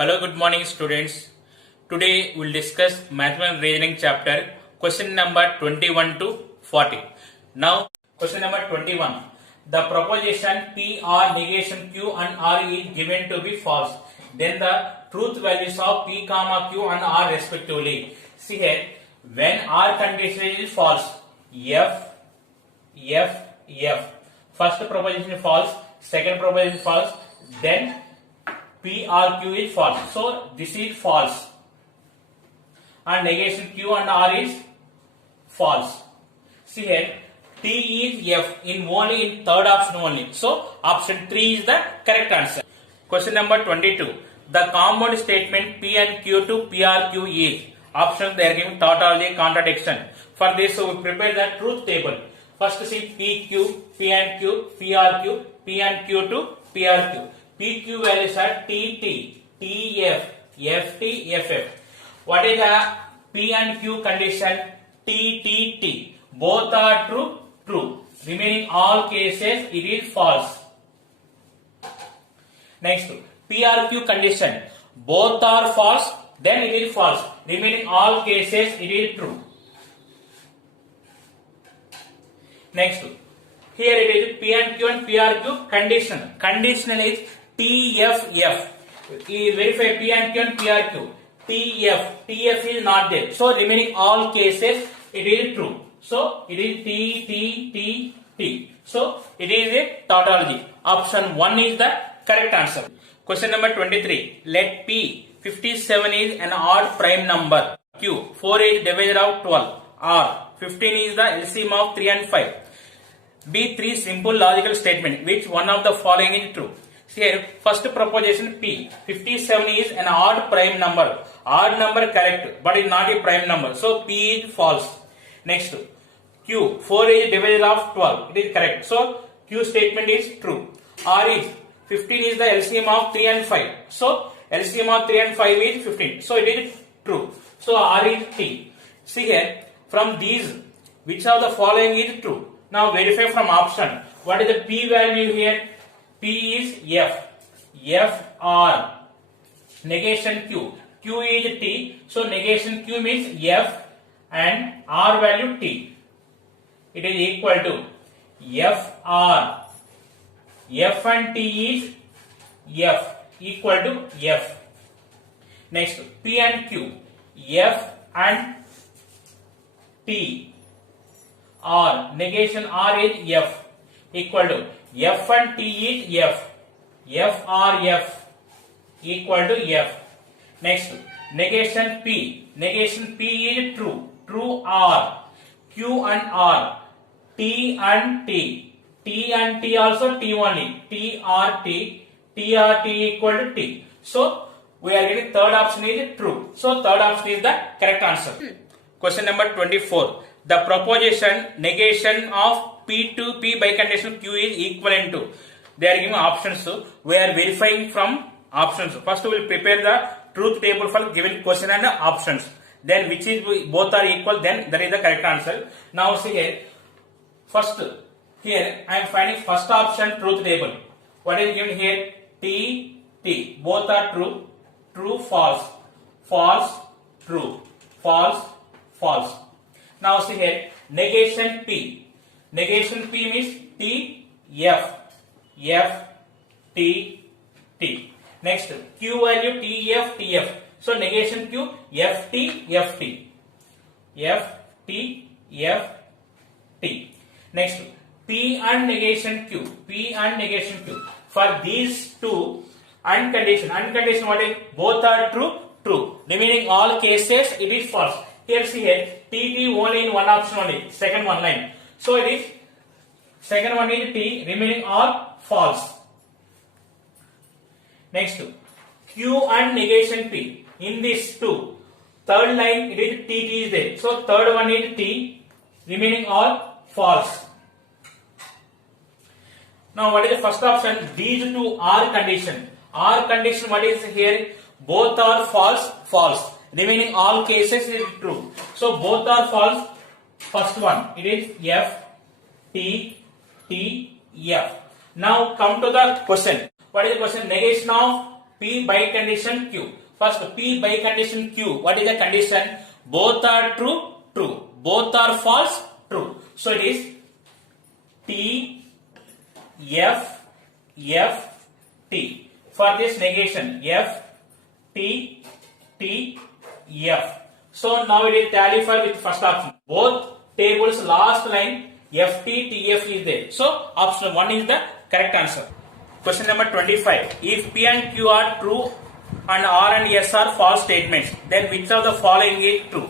Hello, good morning students. Today we'll discuss mathematical reasoning chapter question number 21 to 40. Now question number 21. The proposition P or negation Q and R is given to be false. Then the truth values of P, Q and R respectively. See here, when R condition is false, F. First proposition is false, second proposition is false, then P or Q is false. So this is false. And negation Q and R is false. See here, T is F in third option only. So option 3 is the correct answer. Question number 22. The compound statement P and Q to PRQ is. Options they are giving tautology, contradiction. For this we prepare the truth table. First see PQ, P and Q, PRQ, P and Q to PRQ. PQ values are TT, TF, FT, FF. What is the P and Q condition? TTT. Both are true. Remaining all cases it is false. Next, PRQ condition. Both are false, then it is false. Remaining all cases it is true. Next, here it is P and PRQ condition. Conditional is TFF. Verify P and PRQ. TF is not there. So remaining all cases it is true. So it is T. So it is a tautology. Option 1 is the correct answer. Question number 23. Let P 57 is an odd prime number. Q 4 is divisor of 12. R 15 is the LCM of 3 and 5. B 3 simple logical statement. Which one of the following is true? Here first proposition P 57 is an odd prime number. Odd number correct, but is not a prime number. So P is false. Next, Q 4 is divisor of 12. It is correct. So Q statement is true. R is 15 is the LCM of 3 and 5. So LCM of 3 and 5 is 15. So it is true. So R is T. See here, from these, which of the following is true? Now verify from option. What is the P value here? P is F. R. Negation Q. Q is T. So negation Q means F and R value T. It is equal to F R. F and T is F equal to F. Next, P and Q. F and T. R. Negation R is F equal to F and T is F. F R F equal to F. Next, negation P. Negation P is true. True R. Q and R. T and T. T and T also T only. T R T. T R T equal to T. So we are getting third option is true. So third option is the correct answer. Question number 24. The proposition negation of P to P by condition Q is equivalent to. They are giving options. So we are verifying from options. First we will prepare the truth table for given question and options. Then which is both are equal, then that is the correct answer. Now see here. First, here I am finding first option truth table. What is given here? T. Both are true. True, false. False, true. False. Now see here. Negation P. Negation P means T, F, T. Next, Q value TF. So negation Q, FT. Next, P and negation Q. For these two, unconditional what is? Both are true. Remaining all cases it is false. Here see here, TT only in one option only, second one line. So it is, second one is T, remaining all false. Next, Q and negation P. In this two, third line it is TT is there. So third one is T, remaining all false. Now what is the first option? These two are condition. R condition what is here? Both are false. Remaining all cases is true. So both are false. First one it is F, T, F. Now come to the question. What is the question? Negation of P by condition Q. First P by condition Q. What is the condition? Both are true, true. Both are false, true. So it is T, F, F, T. For this negation, F, T, T, F. So now it is tally for with first option. Both tables last line F, T, T, F is there. So option 1 is the correct answer. Question number 25. If P and Q are true and R and S are false statements, then which of the following is true?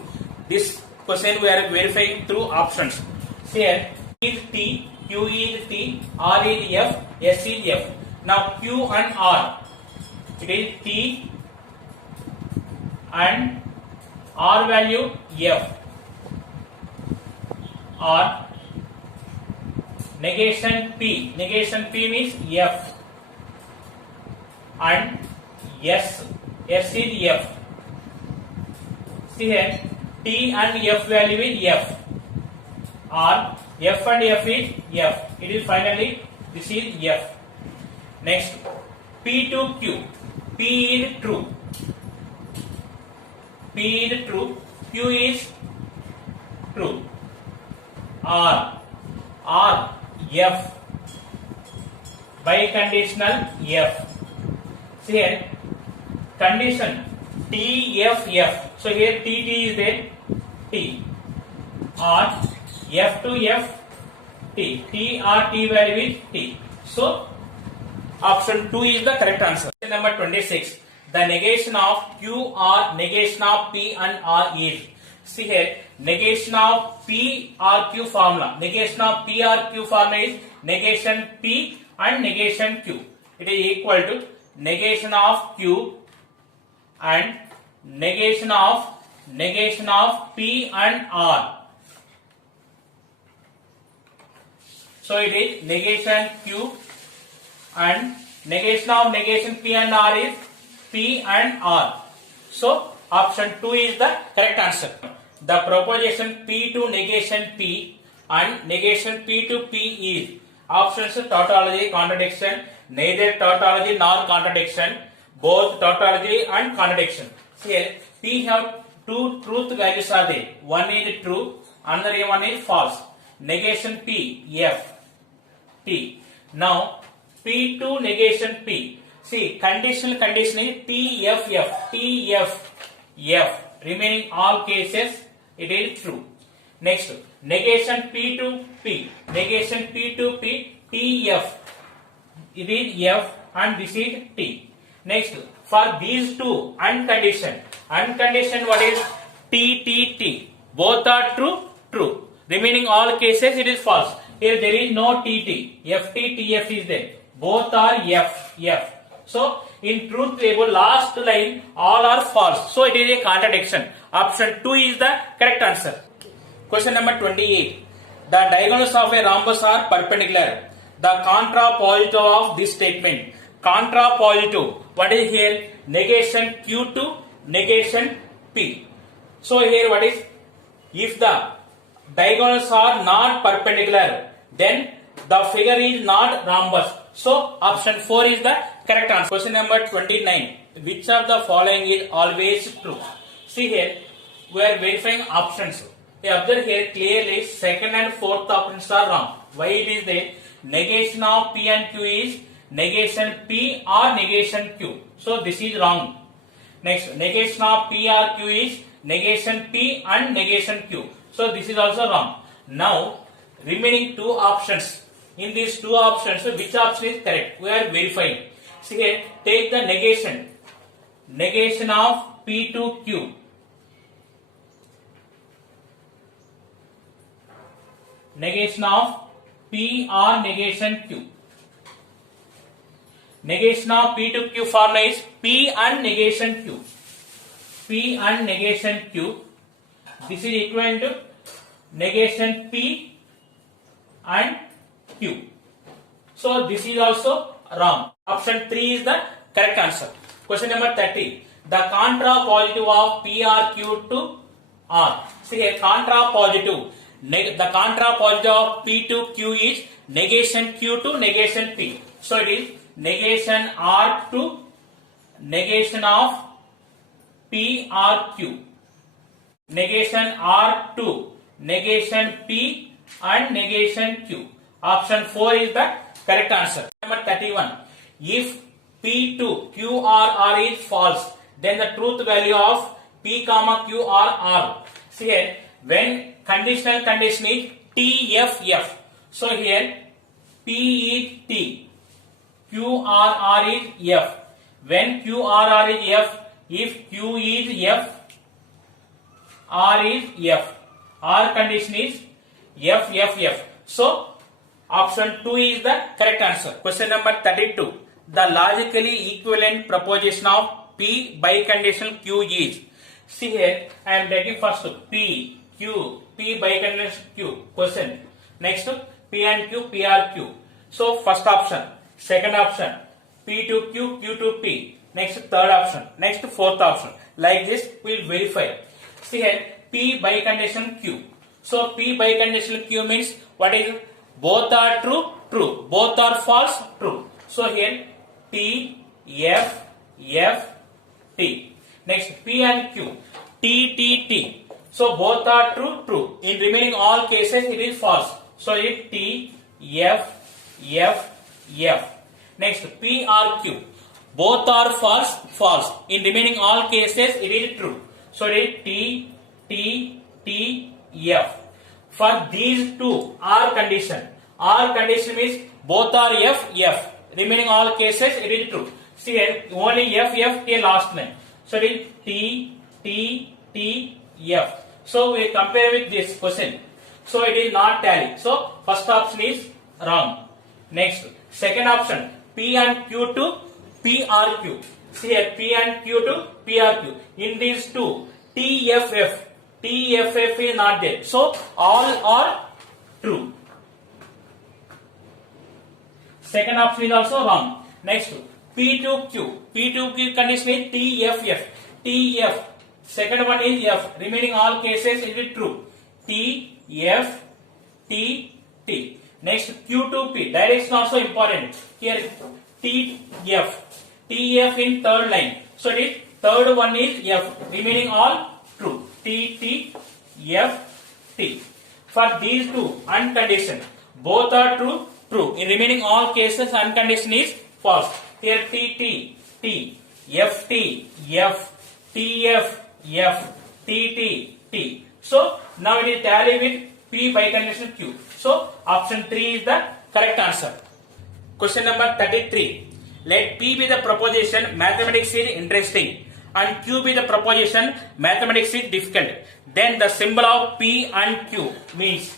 This question we are verifying through options. Here is T, Q is T, R is F, S is F. Now Q and R, it is T and R value F. R negation P. Negation P means F. And S. S is F. See here, T and F value is F. R, F and F is F. It is finally, this is F. Next, P to Q. P is true. P is true. Q is true. R. R. F. Biconditional F. See here, condition T, F, F. So here T, T is there. T. R. F to F. T. T, R, T value is T. So option 2 is the correct answer. Question number 26. The negation of Q or negation of P and R is. See here, negation of P or Q formula. Negation of P or Q formula is negation P and negation Q. It is equal to negation of Q and negation of P and R. So it is negation Q and negation P and R is P and R. So option 2 is the correct answer. The proposition P to negation P and negation P to P is. Options tautology, contradiction, neither tautology nor contradiction, both tautology and contradiction. Here P have two truth values are there. One is true, another one is false. Negation P, F, T. Now P to negation P. See, conditional condition is T, F, F, T, F, F. Remaining all cases it is true. Next, negation P to P. Negation P to P, T, F. It is F and this is T. Next, for these two, unconditioned. Unconditioned, what is T, T, T. Both are true, true. Remaining all cases it is false. Here there is no T, T. F, T, T, F is there. Both are F, F. So in truth table last line all are false. So it is a contradiction. Option 2 is the correct answer. Question number 28. The diagonals of a rhombus are perpendicular. The contrapositive of this statement. Contrapositive. What is here? Negation Q to negation P. So here what is? If the diagonals are not perpendicular, then the figure is not rhombus. So option 4 is the correct answer. Question number 29. Which of the following is always true? See here, we are verifying options. Observe here clearly second and fourth options are wrong. Why it is there? Negation of P and Q is negation P or negation Q. So this is wrong. Next, negation of P or Q is negation P and negation Q. So this is also wrong. Now remaining two options. In these two options, which option is correct? We are verifying. See here, take the negation. Negation of P to Q. Negation of P or negation Q. Negation of P to Q formula is P and negation Q. P and negation Q. This is equivalent to negation P and Q. So this is also wrong. Option 3 is the correct answer. Question number 30. The contrapositive of P or Q to R. See here, contrapositive. The contrapositive of P to Q is negation Q to negation P. So it is negation R to negation of P or Q. Negation R2, negation P and negation Q. Option 4 is the correct answer. Number 31. If P2 Q or R is false, then the truth value of P comma Q or R. See here, when conditional condition is TFF. So here P is T, Q or R is F. When Q or R is F, if Q is F, R is F. R condition is F. So option 2 is the correct answer. Question number 32. The logically equivalent proposition of P biconditional Q is. See here, I am taking first P, Q, P biconditional Q. Question. Next P and Q, P R Q. So first option, second option, P to Q, Q to P. Next third option, next fourth option. Like this we will verify. See here, P biconditional Q. So P biconditional Q means what is it? Both are true, true. Both are false, true. So here T, F, T. Next P and Q, T. So both are true, true. In remaining all cases it is false. So it T, F. Next P or Q, both are false, false. In remaining all cases it is true. So it is T, F. For these two R condition means both are F. Remaining all cases it is true. See here, only F till last line. So it is T, F. So we compare with this question. So it is not tally. So first option is wrong. Next, second option, P and Q to P R Q. See here, P and Q to P R Q. In these two, TFF is not there. So all are true. Second option is also wrong. Next, P to Q. P to Q condition is TF. Second one is F. Remaining all cases it is true. TF, T. Next Q to P. Direction also important. Here TF in third line. So it is third one is F. Remaining all true. T. For these two unconditioned, both are true. In remaining all cases unconditioned is false. Here T, F, T. So now it is tally with P biconditional Q. So option 3 is the correct answer. Question number 33. Let P be the proposition mathematics is interesting and Q be the proposition mathematics is difficult. Then the symbol of P and Q means.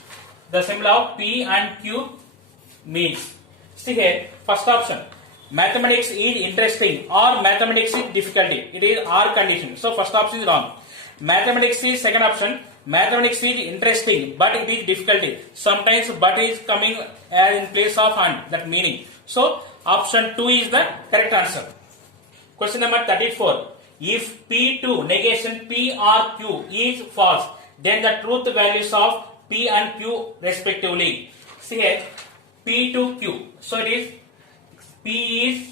See here, first option, mathematics is interesting or mathematics is difficulty. It is R condition. So first option is wrong. Mathematics is second option. Mathematics is interesting but it is difficulty. Sometimes but is coming in place of and, that meaning. So option 2 is the correct answer. Question number 34. If P2 negation P or Q is false, then the truth values of P and Q respectively. See here, P to Q. So it is P is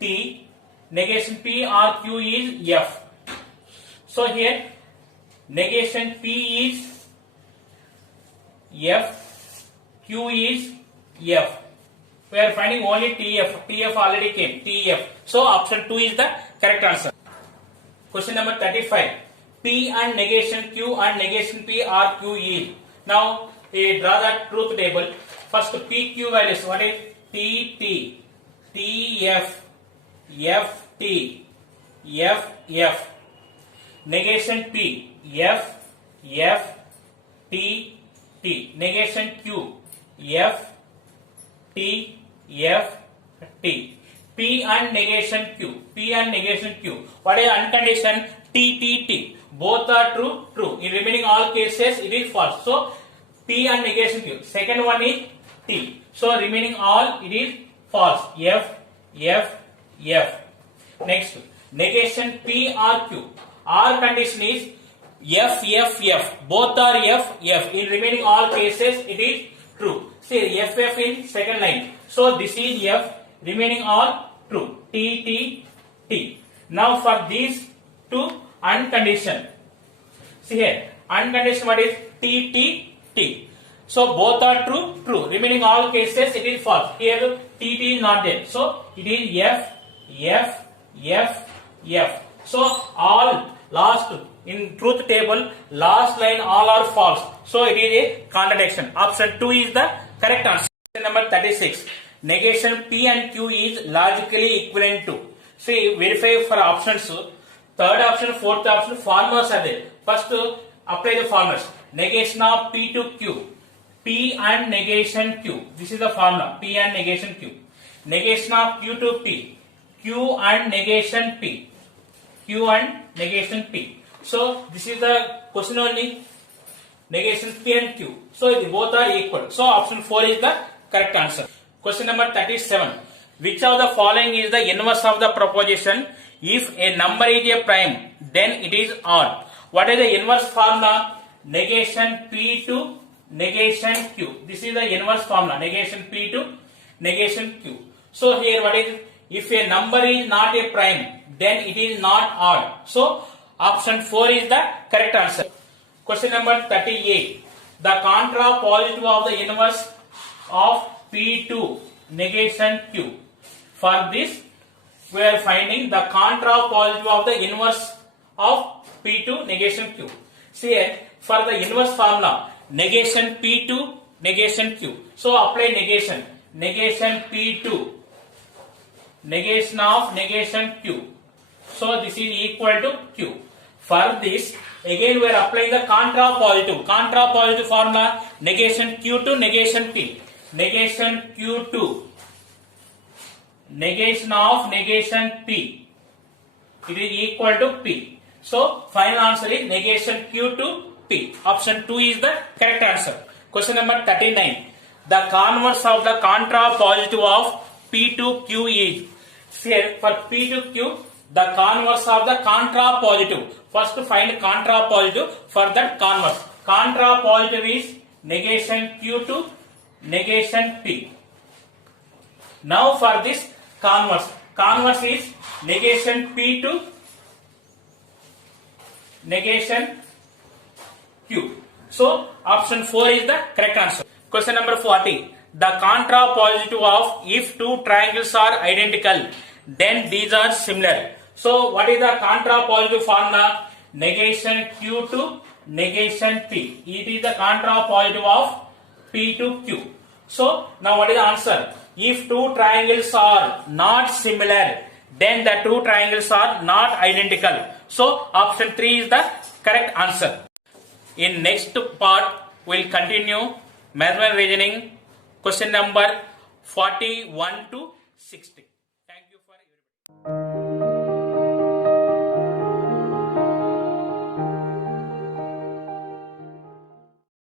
T, negation P or Q is F. So here negation P is F, Q is F. We are finding only TF. TF already came. TF. So option 2 is the correct answer. Question number 35. P and negation Q and negation P are Q is. Now we draw the truth table. First PQ values. What is TT, TF, FT, FF. Negation P, F, T. Negation Q, F, T. P and negation Q. What is unconditioned? T. Both are true. In remaining all cases it is false. So P and negation Q. Second one is T. So remaining all it is false. F. Next, negation P or Q. R condition is F. Both are F. In remaining all cases it is true. See FF in second line. So this is F. Remaining all true. T. Now for these two unconditioned. See here, unconditioned what is T, T, T. So both are true, true. Remaining all cases it is false. Here T, T is not there. So it is F, F, F, F. So all last in truth table, last line all are false. So it is a contradiction. Option 2 is the correct answer. Question number 36. Negation P and Q is logically equivalent to. See, verify for options. Third option, fourth option, formulas are there. First, apply the formulas. Negation of P to Q. P and negation Q. This is the formula. P and negation Q. Negation of Q to P. Q and negation P. Q and negation P. So, this is the question only. Negation P and Q. So, both are equal. So, option 4 is the correct answer. Question number 37. Which of the following is the inverse of the proposition? If a number is a prime, then it is odd. What is the inverse formula? Negation P to negation Q. This is the inverse formula. Negation P to negation Q. So here what is? If a number is not a prime, then it is not odd. So option 4 is the correct answer. Question number 38. The contrapositive of the inverse of P2 negation Q. For this, we are finding the contrapositive of the inverse of P2 negation Q. See here, for the inverse formula, negation P2 negation Q. So apply negation. Negation P2 negation of negation Q. So this is equal to Q. For this, again we are applying the contrapositive. Contrapositive formula, negation Q to negation P. Negation Q2 negation of negation P. It is equal to P. So final answer is negation Q to P. Option 2 is the correct answer. Question number 39. The converse of the contrapositive of P to Q is. Here for P to Q, the converse of the contrapositive. First find contrapositive for that converse. Contrapositive is negation Q to negation P. Now for this converse. Converse is negation P to negation Q. So option 4 is the correct answer. Question number 40. The contrapositive of if two triangles are identical, then these are similar. So what is the contrapositive formula? Negation Q to negation P. It is the contrapositive of P to Q. So now what is the answer? If two triangles are not similar, then the two triangles are not identical. So option 3 is the correct answer. In next part, we will continue mathematical reasoning, question number 41 to 60.